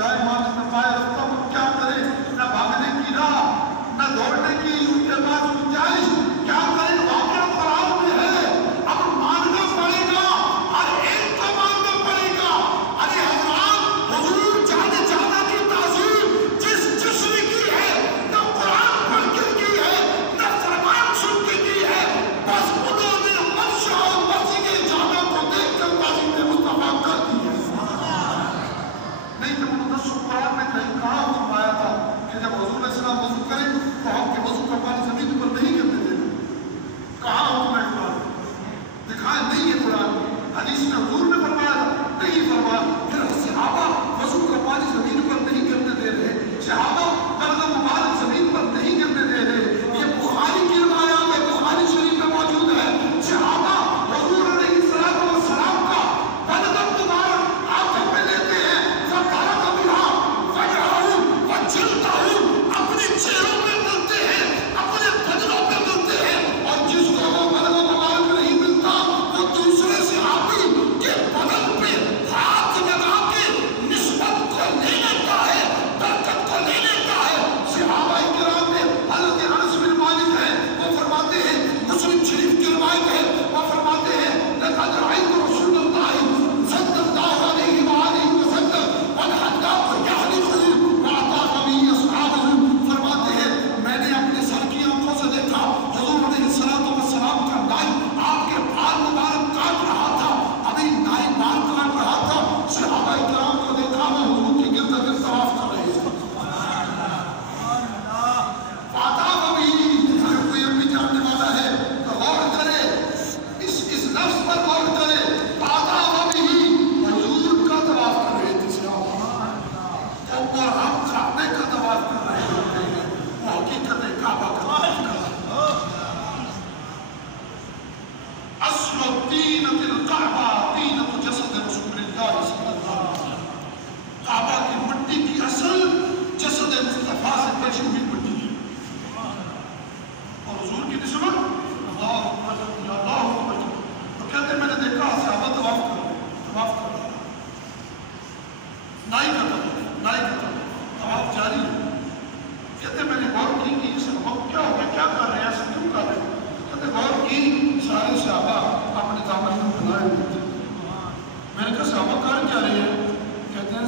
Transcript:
جائے ماں نے فرمایا رستم کیا کرے، نہ بھاگنے کی راہ نہ دوڑنے کی ان کے پاس گنجائش، کیا کرے واقعہ قرآن میں ہے، اب ماننا پڑے گا، ہر ایک کو ماننا پڑے گا۔ ارے حضرات حضور جانے جانا کی تعظیم جس جسم کی ہے، نہ قرآن پڑھ کے کی ہے نہ فرمان سن کے کی ہے، بس انہوں نے منشا اور مسجد جامع کو دیکھ کر تعظیم مصطفیٰ کر دی ہے۔ نہیں تو مقدس قرآن میں کہیں کہاں فرمایا تھا کہ جب حضور علیہ السلام وضو کریں تو ہم کے وضو کا پانی زمین پر نہیں کرنے دینا؟ کہاں حکم ہے قرآن؟ دکھائیں نہیں ہے قرآن حدیث میں حضور نے فرمایا تھا نہیں فرمایا، پھر صحابہ وضو کا پانی زمین پر نہیں کرنے دے رہے، صحابہ قدم مبارک زمین پر نہیں کرنے دے رہے، یہ بخاری کی روایات ہے، بخاری شریف میں موجود ہے، صحابہ حضور علیہ السلام کا قدم مبارک ہاتھوں میں لیتے ہیں، اپنے چہروں پہ ملتے ہیں، اپنے بدنوں پہ ملتے ہیں، اور جس کو وہ بدن مبارک نہیں ملتا وہ دوسرے صحابی کے بدن پہ ہاتھ لگا کے نسبت کو لے لیتا ہے، برکت کو لے لیتا ہے۔ صحابہ کرام میں حضرت انس بن مالک ہیں، وہ فرماتے ہیں، مسلم شریف کی روایت ہے، وہ فرماتے ہیں لقد رأيت رسول اللہ صلی اللہ علیہ وآلہ وسلم والحداق یحلق میں نے اپنے سر کی آنکھوں سے دیکھا حضور علیہ السلام کا نائی آپ کے بال مبارک کاٹ رہا تھا، ابھی نائی بال کاٹ رہا تھا، صحابہ کرام کو دیکھا میں حضور کی گرد گرد طواف کر رہے تھے۔ فاطا بھی اگر کوئی اب بھی جاننے والا ہے تو غور کرے، اس لفظ پر غور کرے، فاطا بھی حضور کا طواف کر رہے تھے صحابہ، اور ہم کعبے کا طواف کر رہے تھے، حقیقت کعبہ کا اصل الدینۃ الکعبہ دینۃ جسد رسول اللہ صلی اللہ علیہ وسلم، کعبہ کی مٹی کی اصل جسد مصطفیٰ سے بچی ہوئی مٹی ہے، اور حضور کی نسبت اللہ اکبر اللہ اکبر، تو کہتے میں نے دیکھا صحابہ طواف کر رہے ہیں، نائی کا طواف جاری ہے، کہتے میں نے غور کی کہ اس وقت کیا ہو گیا، کیا کر رہے ہیں، ایسا کیوں کر رہے ہیں؟ کہتے غور کی سارے صحابہ اپنے دامن میں بنائے ہوئے تھے، میں نے کہا صحابہ کر کیا رہے ہیں؟ کہتے ہیں